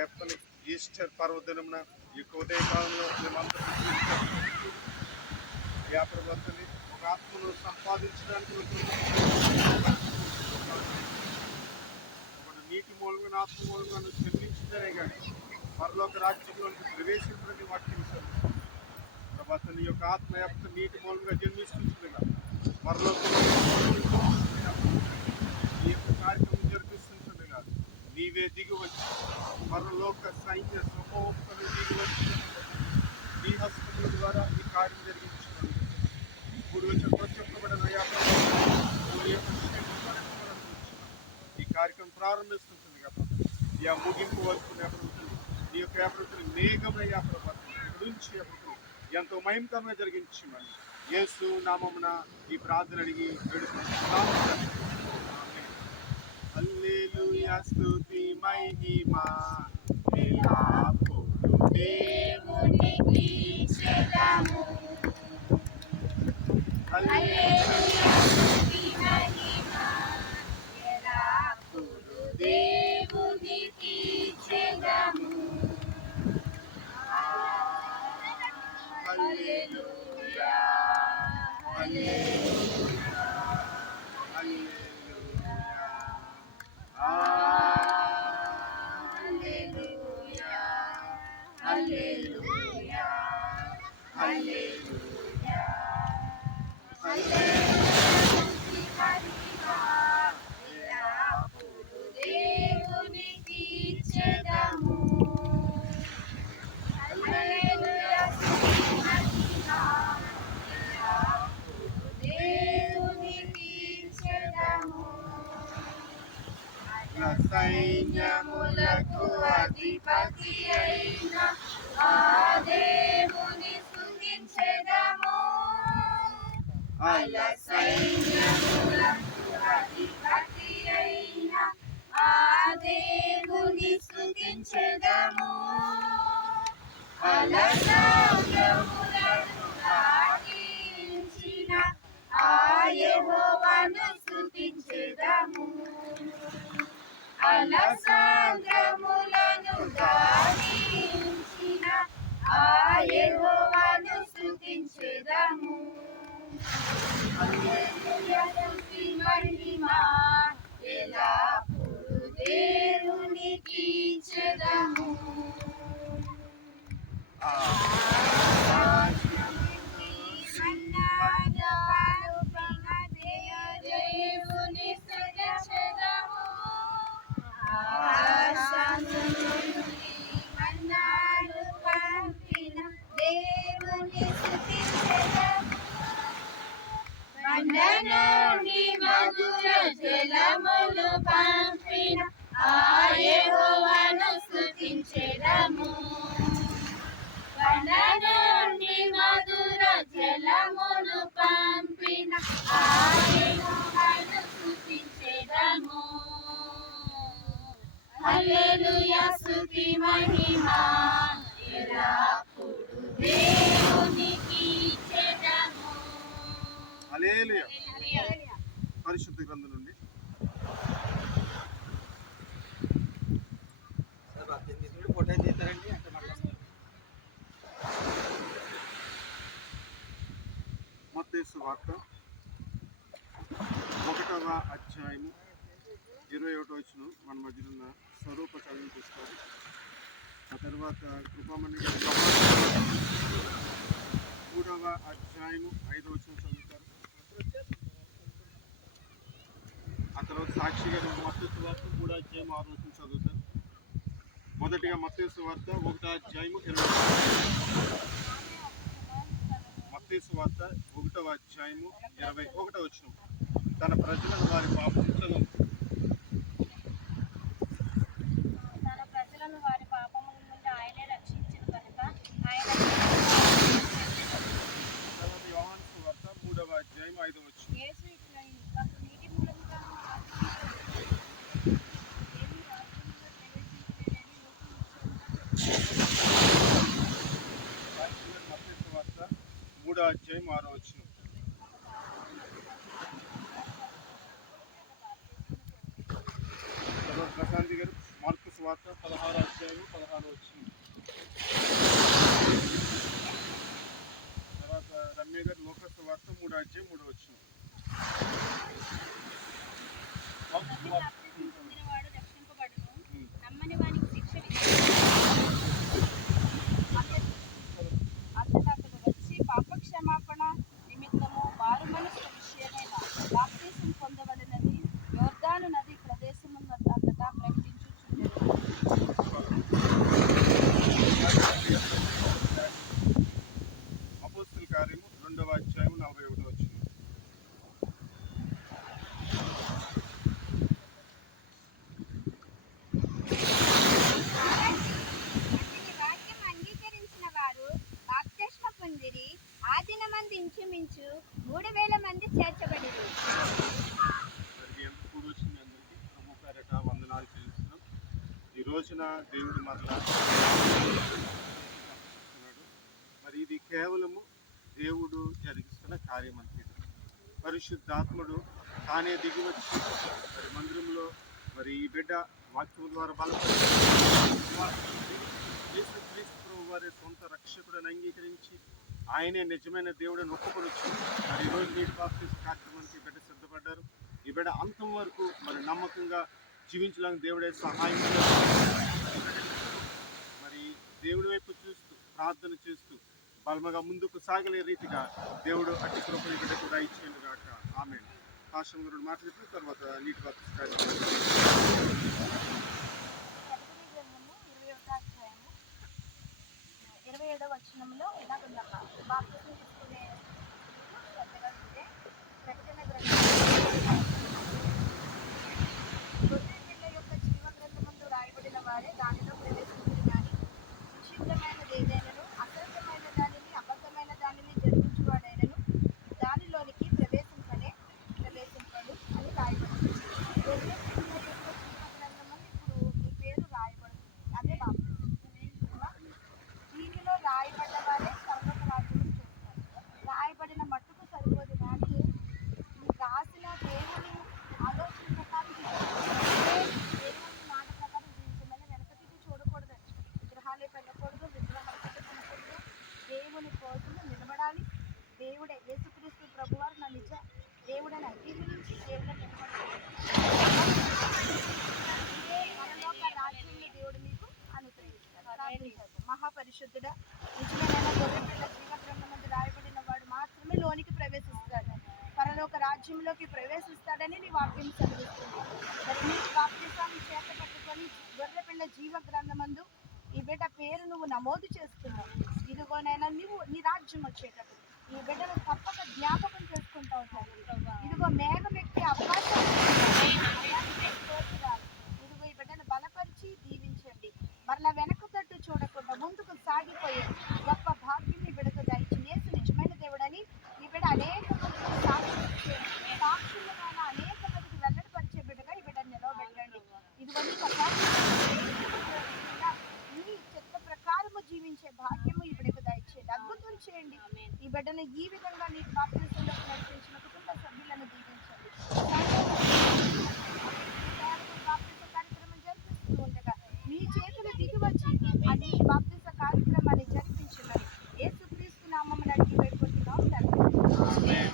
రేపటి ఈస్టర్ పర్వదినమున ఈ ఉదయకాలంలో మేమంతా వ్యాపారవర్తని ఒక ఆత్మను సంపాదించడానికి ఒకటి నీటి మూలంగా ఆత్మ మూలంగా జన్మించిందనే కానీ పరలోక రాజ్యంలోకి ప్రవేశించడానికి వాక్యం ప్రభాత నీ యొక్క ఆత్మ యొక్క నీటి మూలంగా జన్మిస్తుంటుందిగా పరలోకంలో ఈ యొక్క కార్యక్రమం జరిపిస్తుంటుందిగా నీవే దిగి వచ్చి పరలోక సైన్య సమూహమును దిగి వచ్చి నీ హస్తముల ద్వారా ఈ కార్యం జరిగించున్నాను. ఇప్పుడు చెప్పబడిన ఈ కార్యక్రమం ప్రారంభిస్తుంటుంది కదా ఈ ముగింపు వరకు నీ యొక్క వ్యాపారతులు మేఘమైన వ్యాపారం నుంచి ఎంతో మహిమకరంగా జరిగించమని యేసు నామమున ఈ ప్రార్థన అడిగి వేడుకుంటున్నాము. హల్లెలూయా స్తుతి మహిమా దేవునికి చెల్లును. హల్లెలూయా స్తుతి మహిమా దేవునికి చెల్లును. హల్లెలూయా హల్లెలూయా హల్లెలూయా హల్లెలూయా హల్లెలూయా దేవునికి చెల్లును. సైన్యములకు అధిపతి అయిన ఆ దేవుని స్తుతించెదము. అల సైన్యములకు అధిపతి అయిన ఆ దేవుని స్తుతించెదము. అల సముద్రములను దాటించిన ఆ యెహోవాను స్తుతించెదము. అలసాంద్రములను దాటించిన ఆ యెహోవాను స్తుతించెదము. హల్లెలూయా స్తుతి మహిమా ఎల్లప్పుడూ దేవునికి చెల్లును. దేవుని స్తుతించెదము. మన్నాను పంపిన దేవుని స్తుతించెదము. బండ నుండి మధుర జలములు పంపిన ఆ యెహోవాను స్తుతించెదము. బండ నుండి మధుర జలములు పంపిన ఆ యెహోవాను స్తుతించెదము. హల్లెలూయా స్తుతి మహిమా ఎల్లప్పుడూ దేవునికి చెల్లును. హల్లెలూయా. పరిశుద్ధ గ్రంథం నుండి మత్తయి సువార్త 1వ అధ్యాయము 21వ వచనం మన మధ్యన ఉన్న స్వరూప చదివిస్తారు. ఆ తర్వాత కృపామణి 3వ అధ్యాయము 5వ వచనం చదువుతారు. ఆ తర్వాత సాక్షిగా మత్తయి సువార్త 3వ అధ్యాయం 6వ వచనం చదువుతారు. మొదటిగా మత్తయి సువార్త 1వ అధ్యాయము 20. మత్తయి సువార్త 1వ అధ్యాయము 21వ వచనం. తన ప్రజలను వారి పాపములను నుండి ఆయనే రక్షించిన కనుక ఆయన. యోహాను సువార్త 3వ అధ్యాయం 5వ వచనం. యేసు ఇట్లా నీటి మూలముగా మత్తయి సువార్త 3వ అధ్యాయం 6వ వచనం. ప్రశాంతి గారు మార్కు వార్త 16 అధ్యాయం 16 వచ్చింది. తర్వాత రమ్య గారు లోకస్ వార్త 3 అధ్యాయం 3 వచ్చింది. పొందినవాడు రక్షింపబడును, నమ్మని వానికి శిక్ష అంతటతడు వచ్చి పాపక్షమాపణ నిమిత్తము మారు మనసు విషయమైన బాప్తిసం పొందవలెనని యోర్దాను నది ప్రదేశమంతటా ప్రకటించుచుండెను. అపోస్తల కార్యము 2వ అధ్యాయం 41 వచ్చింది. వాక్యం అంగీకరించిన వారు బాప్తిస్మ పొందిరి. ఆ దినమందు ఇంచుమించు 3000 మంది చేర్చబడిరి. ఎంత కూడి వచ్చింది అందరికీ ప్రభు పేరట వందనాలు చెల్లిస్తున్నాం. ఈ రోజున దేవుడు మరలా మరి ఇది కేవలము దేవుడు జరిగిస్తున్న కార్యం అంతే. పరిశుద్ధాత్ముడు తానే దిగి వచ్చి మరి మందిరంలో మరి ఈ బిడ్డ వాక్యం ద్వారా బలపడి యేసుక్రీస్తు ప్రభు వారి సొంత రక్షకుడిని అంగీకరించి ఆయనే నిజమైన దేవుడిని ఒప్పుకొనొచ్చు. మరి ఈరోజు నీటి బాప్తిస్మ కార్యక్రమానికి ఈ బిడ్డ సిద్ధపడ్డారు. ఈ బిడ్డ అంతం వరకు మరి నమ్మకంగా జీవించడానికి దేవుడే సహాయం చేస్తారు. మరి దేవుడి వైపు చూస్తూ ప్రార్థన చేస్తూ బలముగా ముందుకు సాగలే రీతిగా దేవుడు అట్టి కృపను బిడ్డకు దయచేయండి గాక. ఆమేన్. పాస్టర్ గారు మాట్లాడిన తర్వాత నీటి బాప్తిస్మ కార్యక్రమం. ప్రకటన గ్రంథము 21వ అధ్యాయము 27వ వచనంలో ఇలాగుందమ్మా. బాప్తిసం తీసుకునే శ్రద్ధగా ఉంటే ప్రకటన గ్రంథం గొర్రె పిల్ల యొక్క జీవ గ్రంథమందు రాయబడిన వారే దానిలో ప్రవేశించరు కానీ నిషిద్ధమైనది ఏదైనాను అసత్యమైన దానిని అబద్ధమైన దానిని జరిగించువాడైనను దానిలోనికి ప్రవేశింపడు అని రాయబడింది. గొర్రె పిల్ల యొక్క జీవ గ్రంథమందు ఇప్పుడు నీ పేరు రాయబడుతుంది. అదే బాప్తిసం. దీనిలో రాయబడ్డ వారే పరలోక రాజ్యం చూస్తారు. రాయబడిన మట్టుకు సరిపోదు కానీ రాసిన దేవుని ఆలోచన ప్రకారం దేవుని మాట ప్రకారం జీవించమని వెనకటి చూడకూడదు. విగ్రహాలే పెట్టకూడదు, విగ్రహాలు పెట్టుకోకూడదు. దేవుని కోసం నిలబడాలి. దేవుడే యేసుక్రీస్తు ప్రభువారు నా నిజ దేవుడని అంగీకరించి దేవుడు నిలబడాలి. పరలోక రాజ్యాన్ని దేవుడు మీకు అనుగ్రహిస్తాడు. మహాపరిశుద్ధుడ నిజమైన గొర్రె పిల్ల జీవ గ్రంథమందు రాయబడిన వాడు మాత్రమే లోనికి ప్రవేశిస్తాడు, పరలోక రాజ్యంలోకి ప్రవేశిస్తాడని నీ వాక్యం చదివిస్తుంది. మరి నీ బాప్తిసాన్ని చేత పట్టుకొని గొర్రె పిల్ల జీవ గ్రంథమందు ఈ బిడ్డ పేరు నువ్వు నమోదు చేస్తున్నావు. ఇదిగోనైనా నువ్వు నీ రాజ్యం వచ్చేటప్పుడు ఈ బిడ్డను తప్పక జ్ఞాపకం చేసుకుంటా ఉంటావు. ఇదిగో మేఘం ఎక్కే అవకాశం ఇదిగో ఈ బిడ్డను బలపరిచి దీవించండి. మరలా వెనక తట్టు చూడకుండా ముందుకు సాగిపోయే గొప్ప భాగ్యం ఈ బిడ్డకు దయచేయండి. యేసు నిజమైన దేవుడని ఈ బిడ్డ అనేక మందికి సాక్షులుగా అనేక మందికి వెల్లడిపరిచే బిడ్డగా ఈ బిడ్డ నిలవబెట్టండి. ఇదిగో నీ చిత్త ప్రకారము జీవించే భాగ్యము ఈ బిడ్డకు దయచేయండి. అద్భుతం చేయండి. ఈ బిడ్డను ఈ విధంగా నీ బాప్తిసంలోకి నడిపించి